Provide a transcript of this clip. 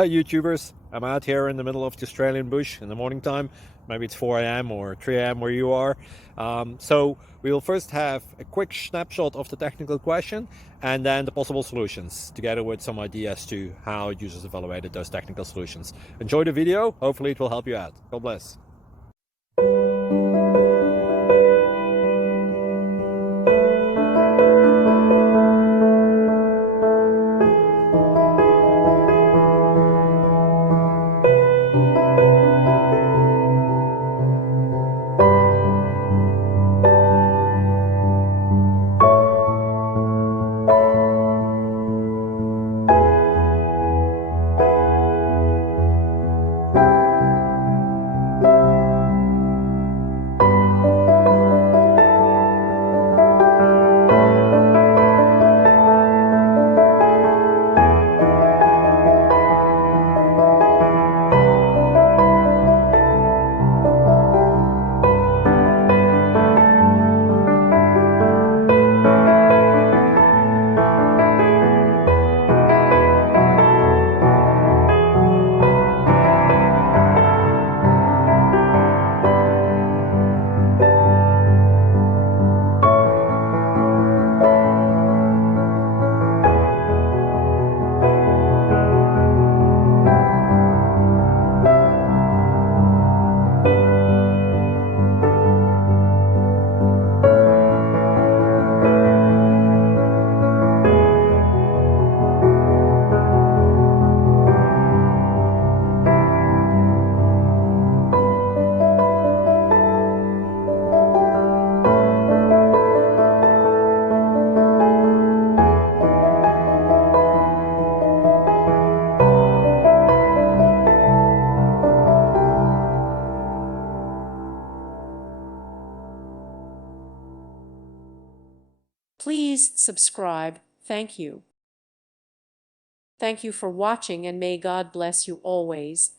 Hey YouTubers, I'm out here in the middle of the Australian bush in the morning time. Maybe it's 4 a.m. or 3 a.m. where you are. So we'll first have a quick snapshot of the technical question and then the possible solutions, together with some ideas to how users evaluated those technical solutions. Enjoy the video, hopefully it will help you out. God bless. Please subscribe. Thank you. Thank you for watching, and may God bless you always.